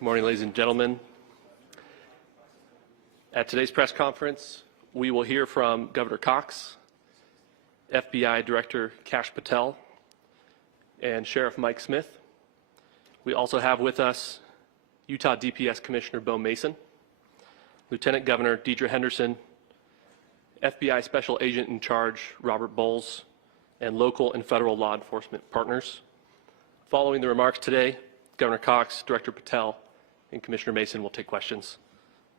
Good morning, ladies and gentlemen. At today's press conference, we will hear from Governor Cox, FBI Director Kash Patel, and Sheriff Mike Smith. We also have with us Utah DPS Commissioner Bo Mason, Lieutenant Governor Deidre Henderson, FBI Special Agent in Charge Robert Bowles, and local and federal law enforcement partners. Following the remarks today, Governor Cox, Director Patel, and Commissioner Mason will take questions.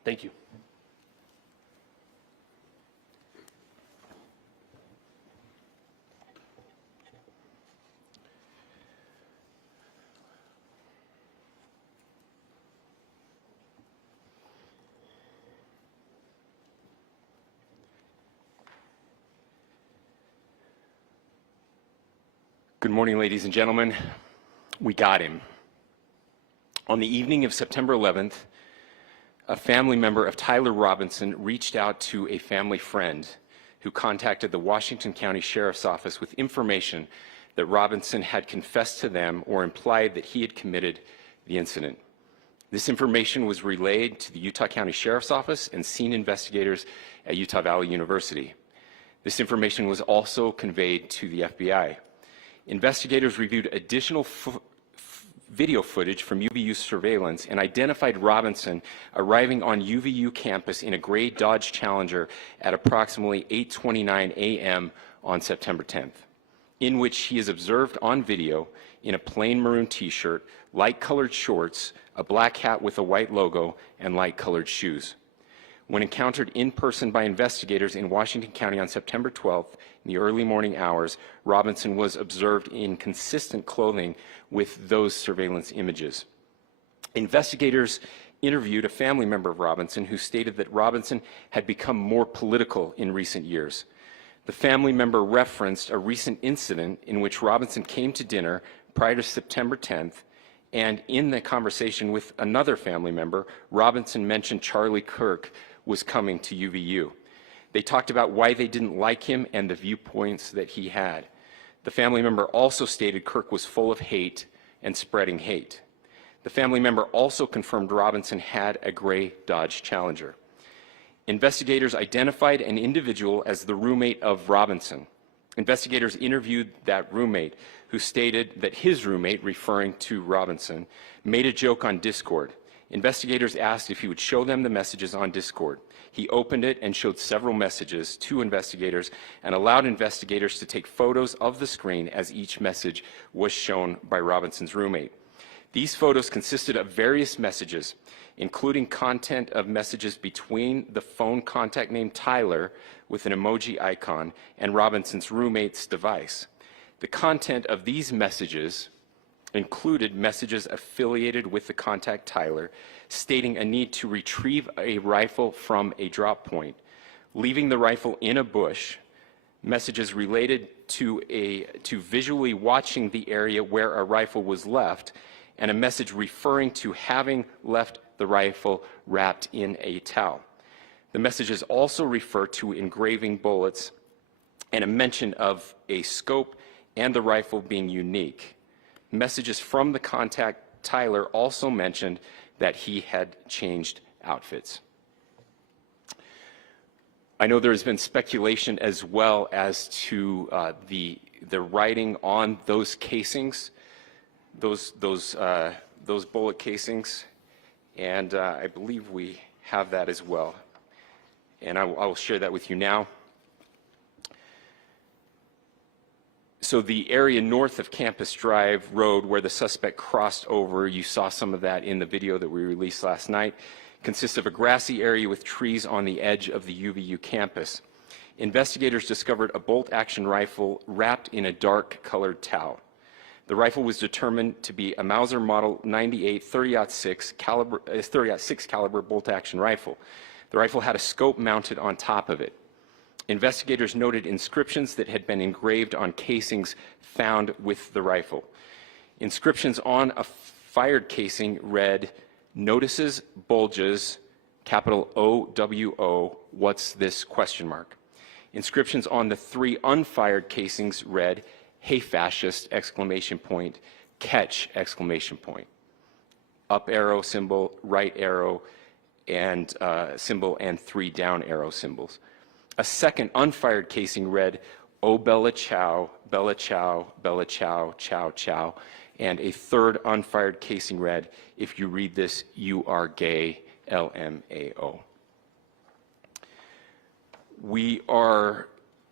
Thank you. Good morning, ladies and gentlemen. We got him. On the evening of September 11th, a family member of Tyler Robinson reached out to a family friend who contacted the Washington County Sheriff's Office with information that Robinson had confessed to them or implied that he had committed the incident. This information was relayed to the Utah County Sheriff's Office and scene investigators at Utah Valley University. This information was also conveyed to the FBI. Investigators reviewed additional video footage from UVU surveillance and identified Robinson arriving on UVU campus in a gray Dodge Challenger at approximately 8:29 a.m. on September 10th, in which he is observed on video in a plain maroon t-shirt, light-colored shorts, a black hat with a white logo, and light-colored shoes. When encountered in person by investigators in Washington County on September 12th, in the early morning hours, Robinson was observed in consistent clothing with those surveillance images. Investigators interviewed a family member of Robinson who stated that Robinson had become more political in recent years. The family member referenced a recent incident in which Robinson came to dinner prior to September 10th, and in the conversation with another family member, Robinson mentioned Charlie Kirk was coming to UVU. They talked about why they didn't like him and the viewpoints that he had. The family member also stated Kirk was full of hate and spreading hate. The family member also confirmed Robinson had a gray Dodge Challenger. Investigators identified an individual as the roommate of Robinson. Investigators interviewed that roommate, who stated that his roommate, referring to Robinson, made a joke on Discord. Investigators asked if he would show them the messages on Discord. He opened it and showed several messages to investigators and allowed investigators to take photos of the screen as each message was shown by Robinson's roommate. These photos consisted of various messages, including content of messages between the phone contact named Tyler with an emoji icon and Robinson's roommate's device. The content of these messages included messages affiliated with the contact Tyler, stating a need to retrieve a rifle from a drop point, leaving the rifle in a bush, messages related to visually watching the area where a rifle was left, and a message referring to having left the rifle wrapped in a towel. The messages also refer to engraving bullets and a mention of a scope and the rifle being unique. Messages from the contact Tyler also mentioned that he had changed outfits. I know there has been speculation as well as to the writing on those casings, those bullet casings, and I believe we have that as well. And I will share that with you now. So the area north of Campus Drive Road where the suspect crossed over, you saw some of that in the video that we released last night, consists of a grassy area with trees on the edge of the UVU campus. Investigators discovered a bolt-action rifle wrapped in a dark-colored towel. The rifle was determined to be a Mauser Model 98 30-06 caliber bolt-action rifle. The rifle had a scope mounted on top of it. Investigators noted inscriptions that had been engraved on casings found with the rifle. Inscriptions on a fired casing read, "Notices, bulges, capital O-W-O, what's this, question mark." Inscriptions on the 3 unfired casings read, "Hey fascist, exclamation point, catch, exclamation point." up arrow symbol, right arrow and symbol, and 3 down arrow symbols. A second unfired casing read, "Oh Bella Ciao, Bella Ciao, Bella Ciao, Ciao Ciao," and a third unfired casing read, "If you read this, you are gay, LMAO." We are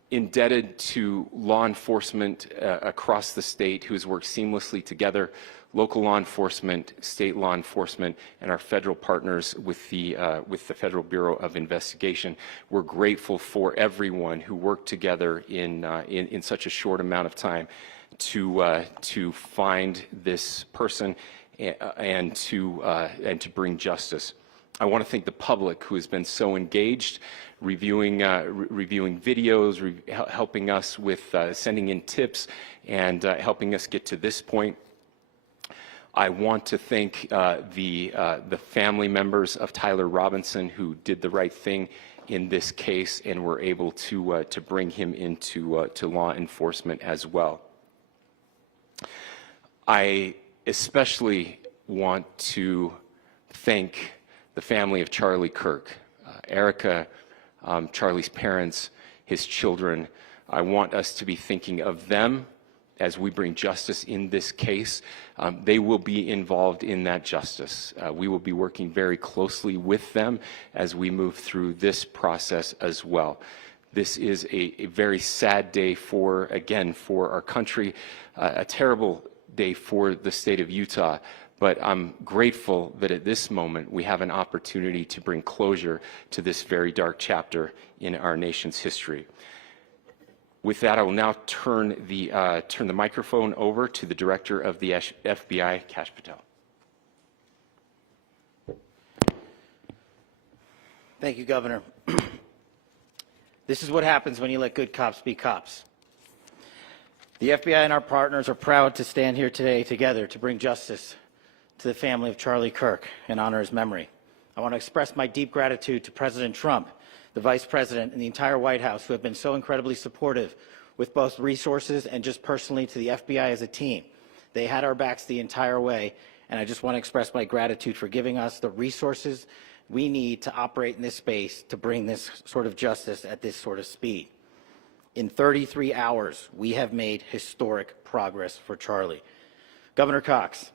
indebted to law enforcement across the state who has worked seamlessly together, local law enforcement, state law enforcement, and our federal partners with the Federal Bureau of Investigation. We're grateful for everyone who worked together in such a short amount of time to find this person and to bring justice. I want to thank the public who has been so engaged, reviewing videos, helping us with sending in tips, and helping us get to this point. I want to thank the family members of Tyler Robinson who did the right thing in this case and were able to bring him into to law enforcement as well. I especially want to thank the family of Charlie Kirk, Erica, Charlie's parents, his children. I want us to be thinking of them as we bring justice in this case. They will be involved in that justice. We will be working very closely with them as we move through this process as well. This is a very sad day for our country, a terrible day for the state of Utah. But I'm grateful that at this moment we have an opportunity to bring closure to this very dark chapter in our nation's history. With that, I will now turn the microphone over to the Director of the FBI, Kash Patel. Thank you, Governor. This is what happens when you let good cops be cops. The FBI and our partners are proud to stand here today together to bring justice to the family of Charlie Kirk and honor his memory. I want to express my deep gratitude to President Trump, the Vice President, and the entire White House who have been so incredibly supportive with both resources and just personally to the FBI as a team. They had our backs the entire way, and I just want to express my gratitude for giving us the resources we need to operate in this space to bring this sort of justice at this sort of speed. In 33 hours, we have made historic progress for Charlie. Governor Cox,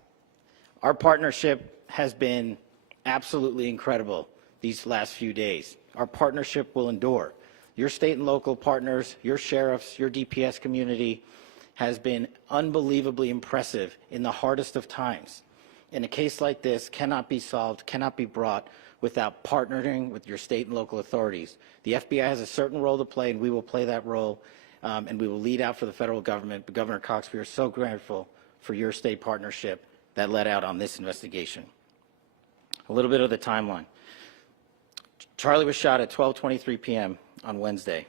our partnership has been absolutely incredible these last few days. Our partnership will endure. Your state and local partners, your sheriffs, your DPS community has been unbelievably impressive in the hardest of times. And a case like this cannot be solved, cannot be brought without partnering with your state and local authorities. The FBI has a certain role to play, and we will play that role, and we will lead out for the federal government. But Governor Cox, we are so grateful for your state partnership that led out on this investigation. A little bit of the timeline. Charlie was shot at 12:23 p.m. on Wednesday.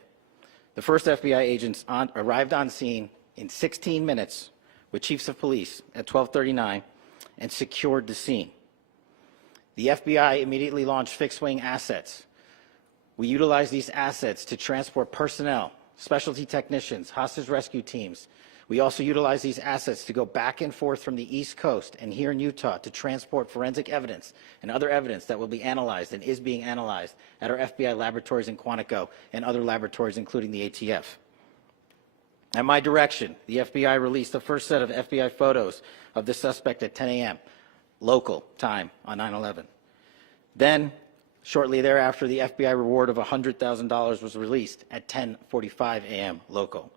The first FBI agents arrived on scene in 16 minutes with chiefs of police at 12:39 and secured the scene. The FBI immediately launched fixed-wing assets. We utilized these assets to transport personnel, specialty technicians, hostage rescue teams. We also utilize these assets to go back and forth from the East Coast and here in Utah to transport forensic evidence and other evidence that will be analyzed and is being analyzed at our FBI laboratories in Quantico and other laboratories, including the ATF. At my direction, the FBI released the first set of FBI photos of the suspect at 10 a.m. local time on 9/11. Then, shortly thereafter, the FBI reward of $100,000 was released at 10:45 a.m. local.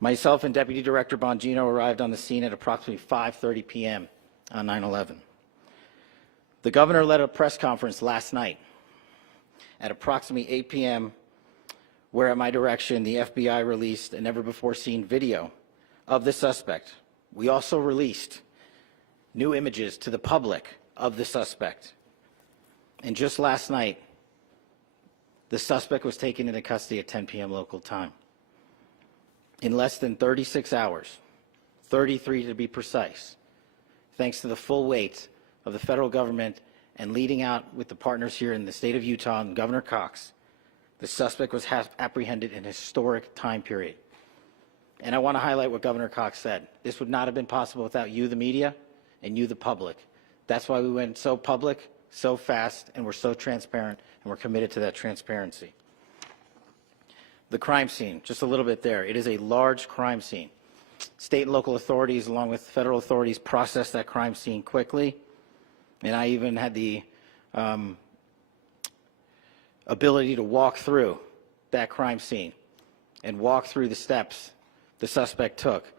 Myself and Deputy Director Bongino arrived on the scene at approximately 5:30 p.m. on 9/11. The governor led a press conference last night at approximately 8 p.m., where at my direction, the FBI released a never-before-seen video of the suspect. We also released new images to the public of the suspect. And just last night, the suspect was taken into custody at 10 p.m. local time. In less than 36 hours, 33 to be precise, thanks to the full weight of the federal government and leading out with the partners here in the state of Utah and Governor Cox, the suspect was apprehended in a historic time period. And I want to highlight what Governor Cox said. This would not have been possible without you, the media, and you, the public. That's why we went so public, so fast, and we're so transparent, and we're committed to that transparency. The crime scene, just a little bit there. It is a large crime scene. State and local authorities, along with federal authorities, processed that crime scene quickly. And I even had the ability to walk through that crime scene and walk through the steps the suspect took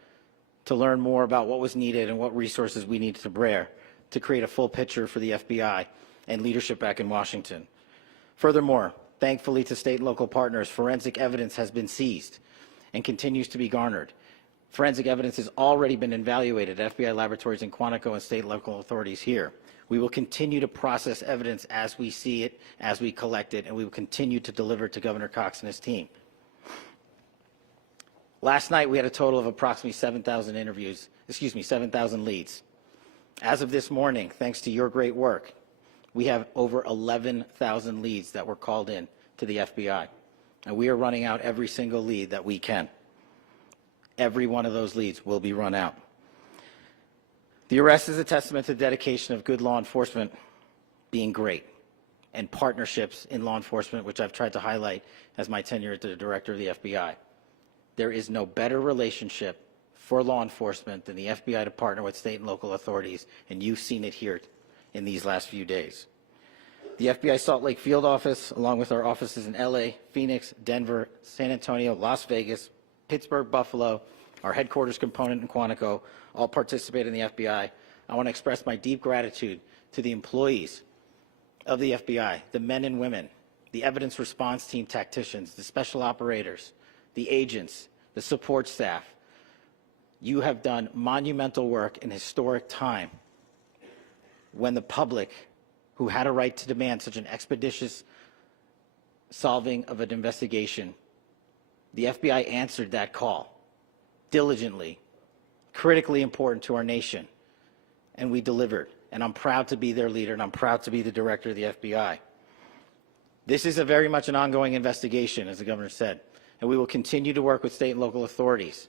to learn more about what was needed and what resources we needed to bear to create a full picture for the FBI and leadership back in Washington. Furthermore, thankfully to state and local partners, forensic evidence has been seized and continues to be garnered. Forensic evidence has already been evaluated at FBI laboratories in Quantico and state and local authorities here. We will continue to process evidence as we see it, as we collect it, and we will continue to deliver to Governor Cox and his team. Last night, we had a total of approximately 7,000 7,000 leads. As of this morning, thanks to your great work, we have over 11,000 leads that were called in to the FBI. And we are running out every single lead that we can. Every one of those leads will be run out. The arrest is a testament to the dedication of good law enforcement being great and partnerships in law enforcement, which I've tried to highlight as my tenure as the director of the FBI. There is no better relationship for law enforcement than the FBI to partner with state and local authorities, and you've seen it here in these last few days. The FBI Salt Lake field office, along with our offices in LA, Phoenix, Denver, San Antonio, Las Vegas, Pittsburgh, Buffalo, our headquarters component in Quantico, all participate in the FBI. I want to express my deep gratitude to the employees of the FBI, the men and women, the evidence response team tacticians, the special operators, the agents, the support staff. You have done monumental work in historic time when the public, who had a right to demand such an expeditious solving of an investigation, the FBI answered that call diligently, critically important to our nation, and we delivered. And I'm proud to be their leader, and I'm proud to be the director of the FBI. This is very much an ongoing investigation, as the governor said, and we will continue to work with state and local authorities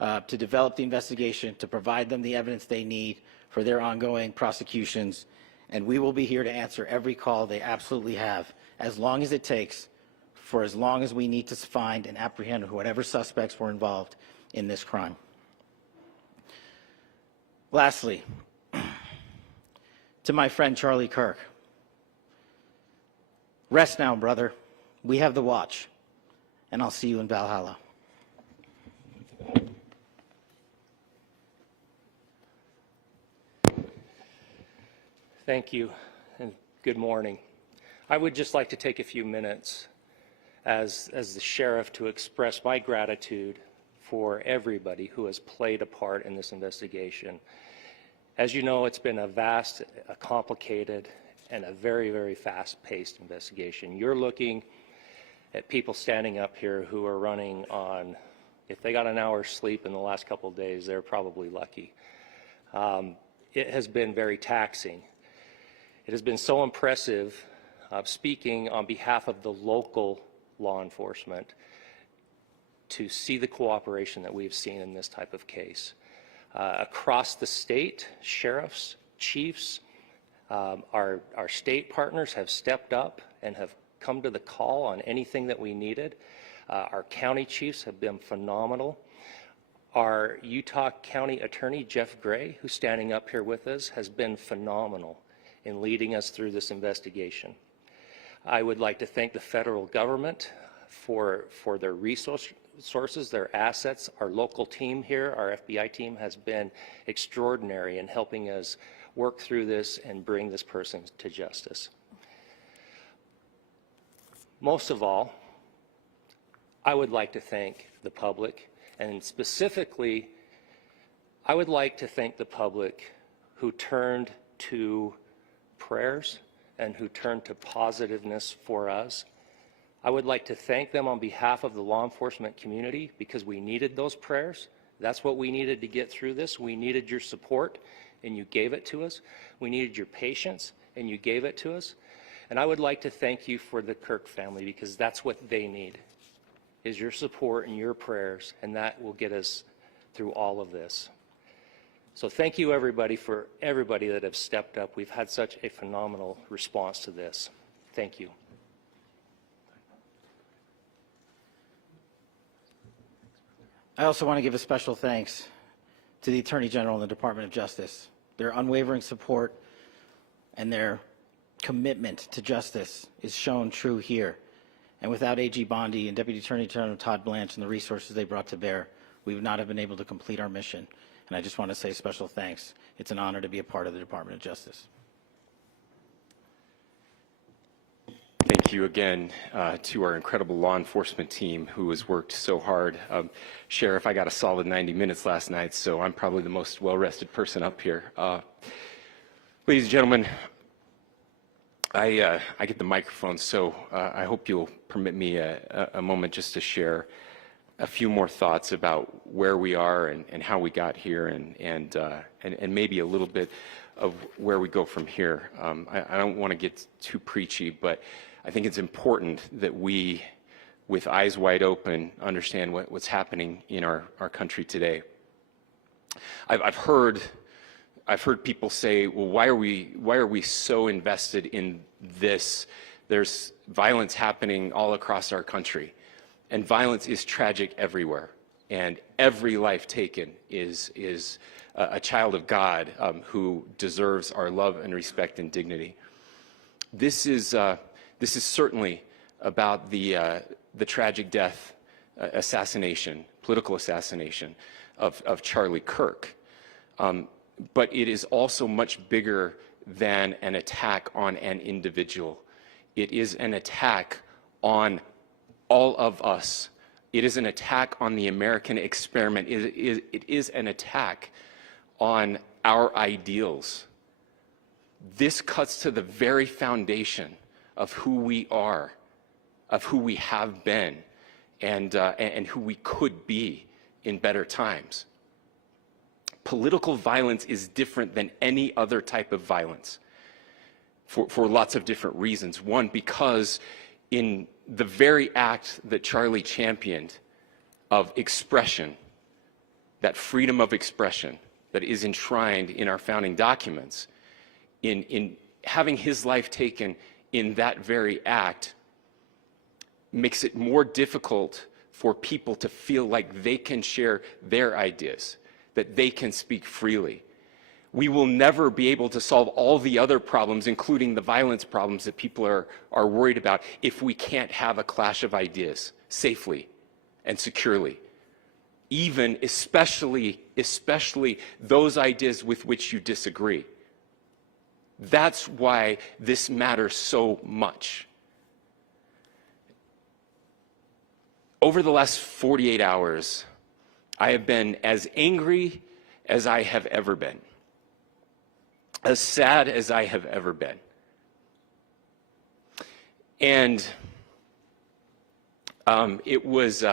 to develop the investigation, to provide them the evidence they need for their ongoing prosecutions, and we will be here to answer every call they absolutely have, as long as it takes, for as long as we need to find and apprehend whatever suspects were involved in this crime. Lastly, to my friend Charlie Kirk, rest now, brother. We have the watch, and I'll see you in Valhalla. Thank you, and good morning. I would just like to take a few minutes as the sheriff to express my gratitude for everybody who has played a part in this investigation. As you know, it's been a vast, a complicated, and a very, very fast-paced investigation. You're looking at people standing up here who are running on, if they got an hour's sleep in the last couple of days, they're probably lucky. It has been very taxing. It has been so impressive, speaking on behalf of the local law enforcement, to see the cooperation that we've seen in this type of case. Across the state, sheriffs, chiefs, our state partners have stepped up and have come to the call on anything that we needed. Our county chiefs have been phenomenal. Our Utah County Attorney, Jeff Gray, who's standing up here with us, has been phenomenal in leading us through this investigation. I would like to thank the federal government for their resources, their assets. Our local team here, our FBI team, has been extraordinary in helping us work through this and bring this person to justice. Most of all, I would like to thank the public, and specifically, I would like to thank the public who turned to prayers and who turned to positiveness for us. I would like to thank them on behalf of the law enforcement community, because we needed those prayers. That's what we needed to get through this. We needed your support, and you gave it to us. We needed your patience, and you gave it to us. And I would like to thank you for the Kirk family, because that's what they need, is your support and your prayers, and that will get us through all of this. So thank you everybody for everybody that have stepped up. We've had such a phenomenal response to this. Thank you. I also want to give a special thanks to the Attorney General and the Department of Justice. Their unwavering support and their commitment to justice is shown true here. And without AG Bondi and Deputy Attorney General Todd Blanche and the resources they brought to bear, we would not have been able to complete our mission. And I just want to say special thanks. It's an honor to be a part of the Department of Justice. Thank you again to our incredible law enforcement team who has worked so hard. Sheriff, I got a solid 90 minutes last night, so I'm probably the most well-rested person up here. Ladies and gentlemen, I get the microphone, so I hope you'll permit me a moment just to share a few more thoughts about where we are and how we got here and maybe a little bit of where we go from here. I don't want to get too preachy, but I think it's important that we, with eyes wide open, understand what's happening in our country today. I've heard people say, well, why are we so invested in this? There's violence happening all across our country. And violence is tragic everywhere. And every life taken is a child of God who deserves our love and respect and dignity. This is certainly about the tragic death, political assassination of Charlie Kirk. But it is also much bigger than an attack on an individual. It is an attack on all of us. It is an attack on the American experiment. It is an attack on our ideals. This cuts to the very foundation of who we are, of who we have been, and who we could be in better times. Political violence is different than any other type of violence for lots of different reasons. One, because in the very act that Charlie championed of expression, that freedom of expression that is enshrined in our founding documents, in having his life taken in that very act, makes it more difficult for people to feel like they can share their ideas, that they can speak freely. We will never be able to solve all the other problems, including the violence problems that people are worried about, if we can't have a clash of ideas safely and securely. Even, especially those ideas with which you disagree. That's why this matters so much. Over the last 48 hours, I have been as angry as I have ever been, as sad as I have ever been. And it was,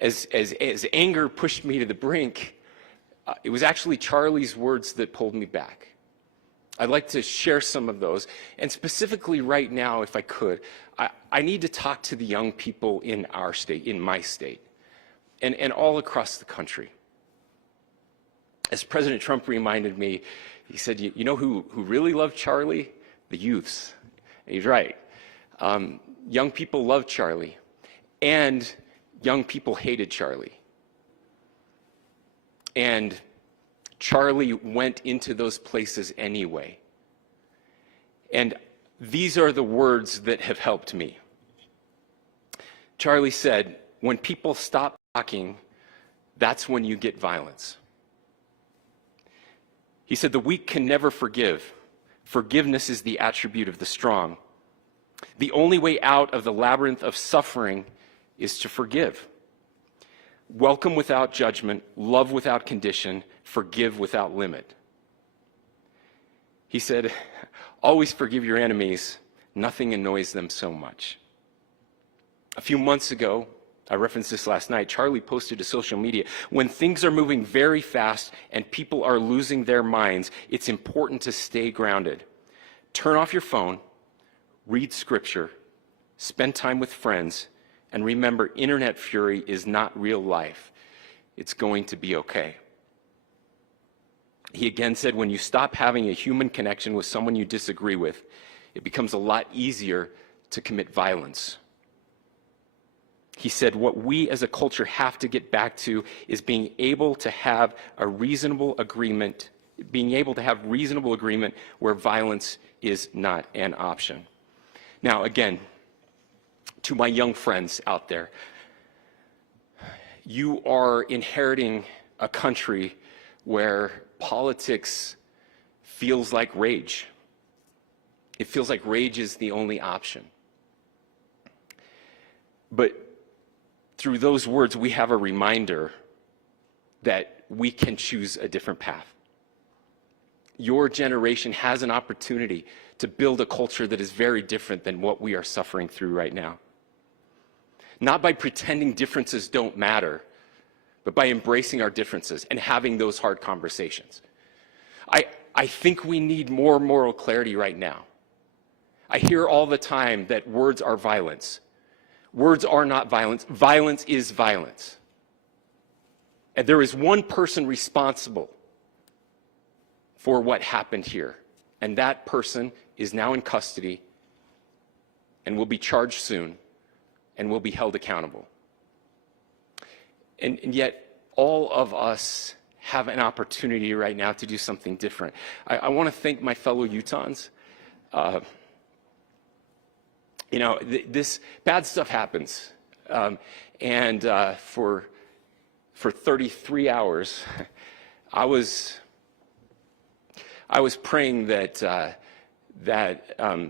as anger pushed me to the brink, it was actually Charlie's words that pulled me back. I'd like to share some of those. And specifically right now, if I could, I need to talk to the young people in our state, in my state, and all across the country. As President Trump reminded me, he said, you know who really loved Charlie? The youths. And he's right. Young people loved Charlie, and young people hated Charlie. And Charlie went into those places anyway. And these are the words that have helped me. Charlie said, when people stop talking, that's when you get violence. He said, the weak can never forgive. Forgiveness is the attribute of the strong. The only way out of the labyrinth of suffering is to forgive. Welcome without judgment, love without condition, forgive without limit. He said, always forgive your enemies. Nothing annoys them so much. A few months ago, I referenced this last night, Charlie posted to social media, when things are moving very fast and people are losing their minds, it's important to stay grounded. Turn off your phone, read scripture, spend time with friends, and remember, internet fury is not real life. It's going to be okay. He again said, when you stop having a human connection with someone you disagree with, it becomes a lot easier to commit violence. He said, what we as a culture have to get back to is being able to have a reasonable agreement, where violence is not an option. Now, again, to my young friends out there, you are inheriting a country where politics feels like rage. It feels like rage is the only option. But through those words, we have a reminder that we can choose a different path. Your generation has an opportunity to build a culture that is very different than what we are suffering through right now. Not by pretending differences don't matter, but by embracing our differences and having those hard conversations. I think we need more moral clarity right now. I hear all the time that words are violence. Words are not violence. Violence is violence. And there is one person responsible for what happened here. And that person is now in custody and will be charged soon and will be held accountable. And yet, all of us have an opportunity right now to do something different. I want to thank my fellow Utahns. This bad stuff happens. For 33 hours, I was praying that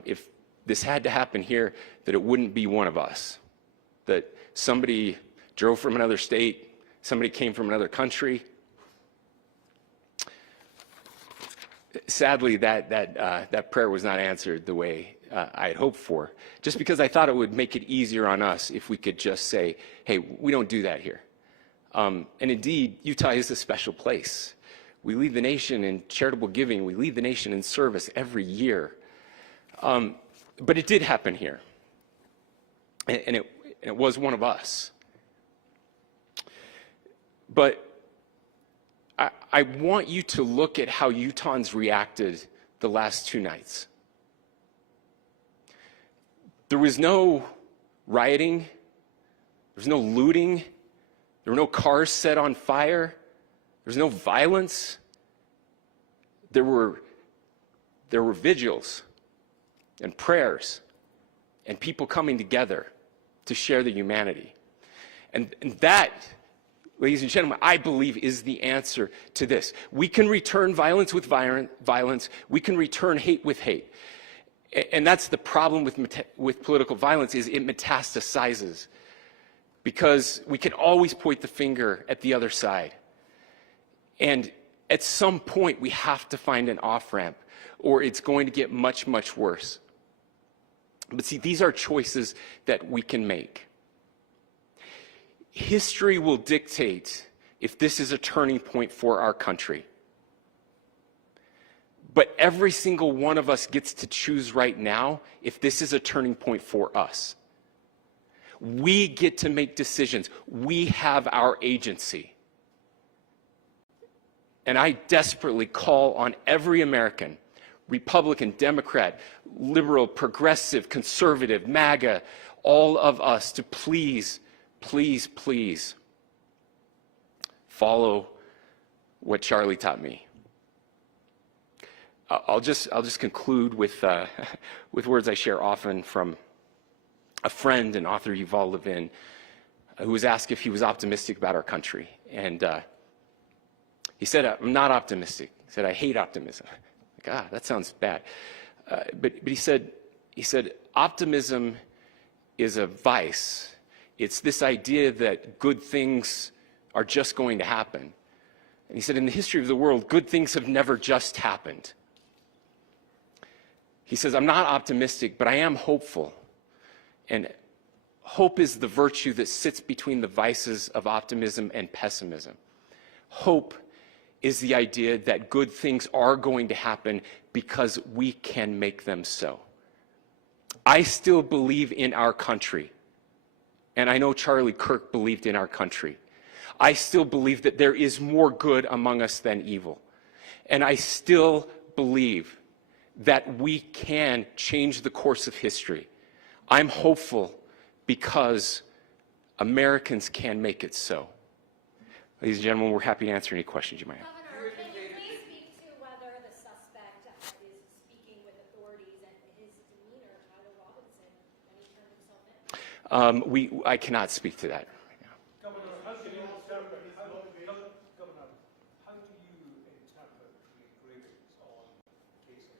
if this had to happen here, that it wouldn't be one of us. That somebody drove from another state, somebody came from another country. Sadly, that prayer was not answered the way I had hoped for, just because I thought it would make it easier on us if we could just say, hey, we don't do that here. And indeed, Utah is a special place. We lead the nation in charitable giving. We lead the nation in service every year. But it did happen here. And it was one of us. But I want you to look at how Utahns reacted the last 2 nights. There was no rioting. There was no looting. There were no cars set on fire. There was no violence. There were vigils and prayers and people coming together to share the humanity. And that, ladies and gentlemen, I believe is the answer to this. We can return violence with violence. We can return hate with hate. And that's the problem with political violence, is it metastasizes. Because we can always point the finger at the other side. And at some point, we have to find an off-ramp, or it's going to get much, much worse. But see, these are choices that we can make. History will dictate if this is a turning point for our country. But every single one of us gets to choose right now if this is a turning point for us. We get to make decisions. We have our agency. And I desperately call on every American, Republican, Democrat, liberal, progressive, conservative, MAGA, all of us to please, please, please follow what Charlie taught me. I'll just conclude with words I share often from a friend and author, Yuval Levin, who was asked if he was optimistic about our country. And he said, I'm not optimistic. He said, I hate optimism. Like, that sounds bad. But he said, optimism is a vice. It's this idea that good things are just going to happen. And he said, in the history of the world, good things have never just happened. He says, I'm not optimistic, but I am hopeful. And hope is the virtue that sits between the vices of optimism and pessimism. Hope is the idea that good things are going to happen because we can make them so. I still believe in our country. And I know Charlie Kirk believed in our country. I still believe that there is more good among us than evil. And I still believe that we can change the course of history. I'm hopeful because Americans can make it so. Ladies and gentlemen, we're happy to answer any questions you might have. Governor, can you please speak to whether the suspect is speaking with authorities and his demeanor, Tyler Robinson, when he turned himself in? I cannot speak to that right now. Governor, how do you interpret the engravings on casing?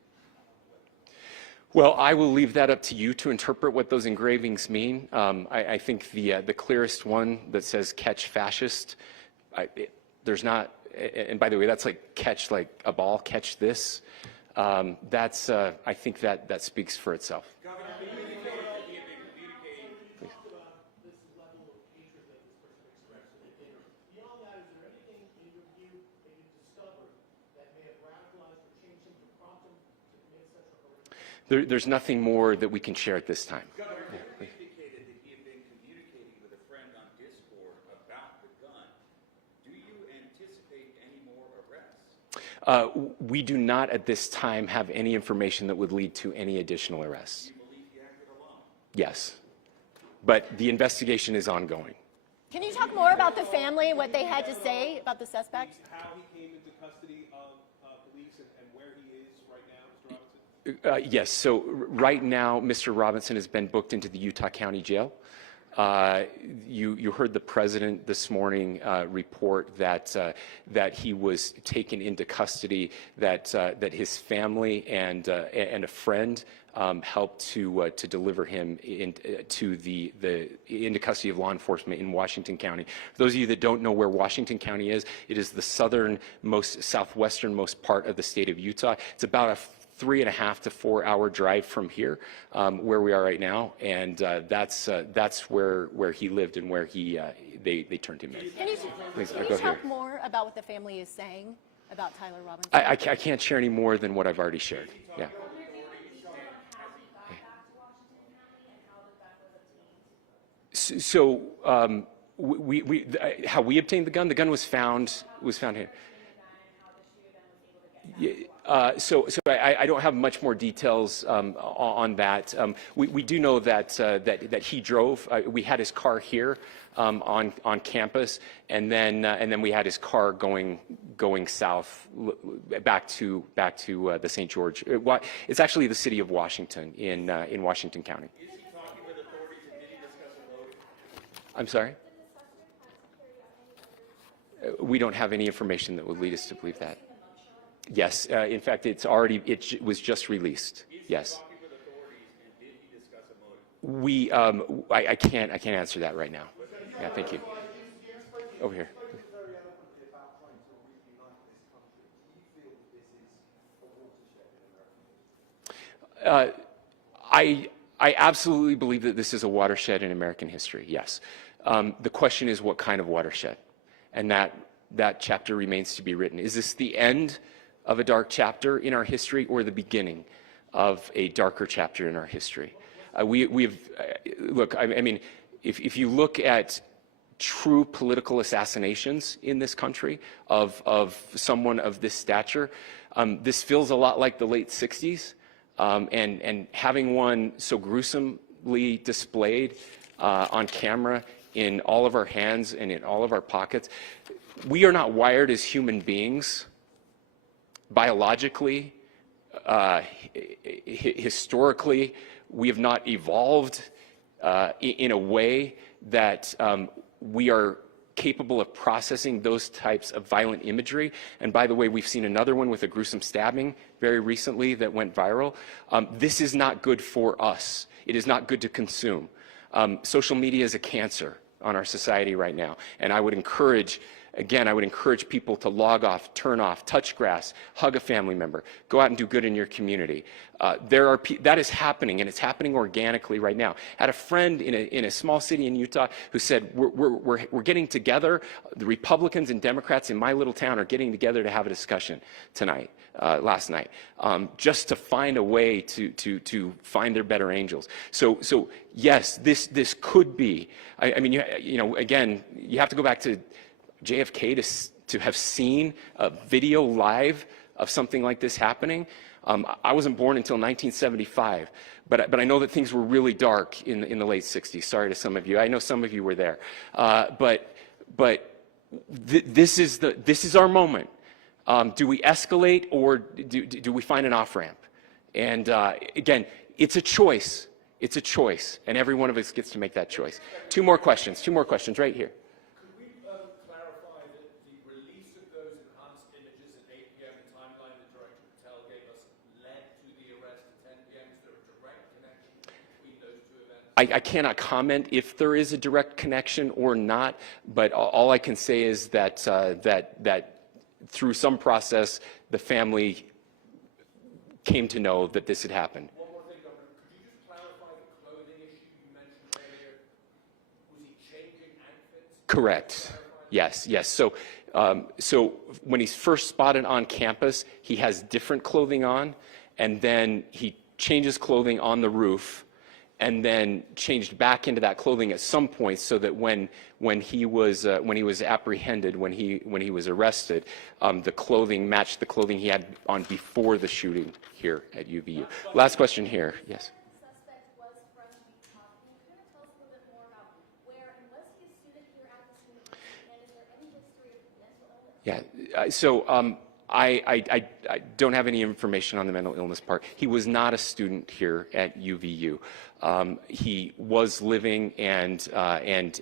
Well, I will leave that up to you to interpret what those engravings mean. I think the clearest one that says "catch fascist," there's not, and by the way, that's like catch like a ball, catch this. That's I think that speaks for itself. Governor, you indicated that he had been communicating. Please. This level of hatred that this person expressed in the dinner. Beyond that, is there anything in your view that you discovered that may have radicalized or changed him to prompt him to commit such a horrific? There's nothing more that we can share at this time. Governor, you indicated that he had been communicating with a friend on Discord about the gun. Do you anticipate any more arrests? We do not at this time have any information that would lead to any additional arrests. Do you believe he acted alone? Yes, but the investigation is ongoing. Can you talk more about the family, what they had to say about the suspect? How he came into custody of police and where he is right now, Mr. Robinson? Yes, so right now, Mr. Robinson has been booked into the Utah County Jail. You heard the president this morning report that he was taken into custody, that his family and a friend helped to deliver him into custody of law enforcement in Washington County. For those of you that don't know where Washington County is, it is the southwesternmost part of the state of Utah. It's about a 3.5 to 4 hour drive from here, where we are right now, and that's where he lived and where they turned him in. Can you, Please, can go you here. talk more about what the family is saying about Tyler Robinson? I can't share any more than what I've already shared. Yeah. So how we obtained the gun was found here. So I don't have much more details on that. We do know that he drove. We had his car here on campus, and then we had his car going south back to the St. George. It's actually the city of Washington in Washington County. Is he talking with authorities and did he discuss a motive? I'm sorry? We don't have any information that would lead us to believe that. Yes, in fact, it was just released. Yes. Talking with authorities and did he discuss a motive? I can't answer that right now. Yeah, thank you. Over here. I absolutely believe that this is a watershed in American history. Yes. The question is, what kind of watershed? And that chapter remains to be written. Is this the end of a dark chapter in our history, or the beginning of a darker chapter in our history? Look, I mean, if you look at true political assassinations in this country of someone of this stature, this feels a lot like the late 60s, and having one so gruesomely displayed on camera in all of our hands and in all of our pockets. We are not wired as human beings biologically, historically. We have not evolved in a way that we are capable of processing those types of violent imagery. And by the way, we've seen another one with a gruesome stabbing very recently that went viral. This is not good for us. It is not good to consume. Social media is a cancer on our society right now. And I would encourage people to log off, turn off, touch grass, hug a family member, go out and do good in your community. That is happening, and it's happening organically right now. I had a friend in a small city in Utah who said, we're getting together, the Republicans and Democrats in my little town are getting together to have a discussion last night, just to find a way to find their better angels. So yes, this could be, I mean, again, you have to go back to JFK to have seen a video live of something like this happening. I wasn't born until 1975, but I know that things were really dark in the late 60s. Sorry to some of you. I know some of you were there. This is our moment. Do we escalate, or do we find an off-ramp? And again, it's a choice. It's a choice, and every one of us gets to make that choice. Two more questions right here. Could we clarify that the release of those enhanced images at 8 p.m., the timeline that Director Patel gave us, led to the arrest at 10 p.m.? Is there a direct connection between those two events? I cannot comment if there is a direct connection or not, but all I can say is that through some process, the family came to know that this had happened. One more thing, Governor. Could you just clarify the clothing issue you mentioned earlier? Was he changing outfits? Correct. Yes. So when he's first spotted on campus, he has different clothing on, and then he changes clothing on the roof, and then changed back into that clothing at some point, so that when he was apprehended, when he was arrested, the clothing matched the clothing he had on before the shooting here at UVU. Last question here. Yes. The suspect was from Utah. Can you kind of tell us a little bit more about where, and was he a student here at the school, and is there any history of mental illness? Yeah. So I don't have any information on the mental illness part. He was not a student here at UVU. He was living and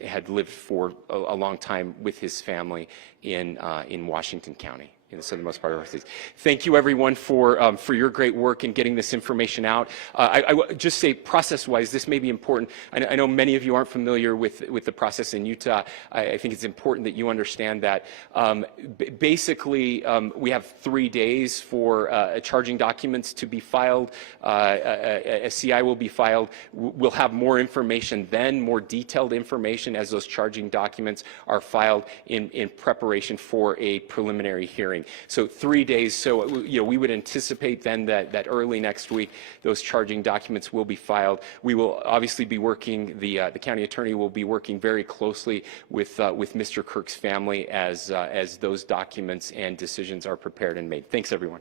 had lived for a long time with his family in Washington County, in the southernmost part of our state. Thank you, everyone, for your great work in getting this information out. I would just say, process-wise, this may be important. I know many of you aren't familiar with the process in Utah. I think it's important that you understand that. Basically, we have 3 days for charging documents to be filed. A CI will be filed. We'll have more information then, more detailed information as those charging documents are filed in preparation for a preliminary hearing. So 3 days. So we would anticipate then that early next week those charging documents will be filed. We will obviously be working. The county attorney will be working very closely with Mr. Kirk's family as those documents and decisions are prepared and made. Thanks, everyone.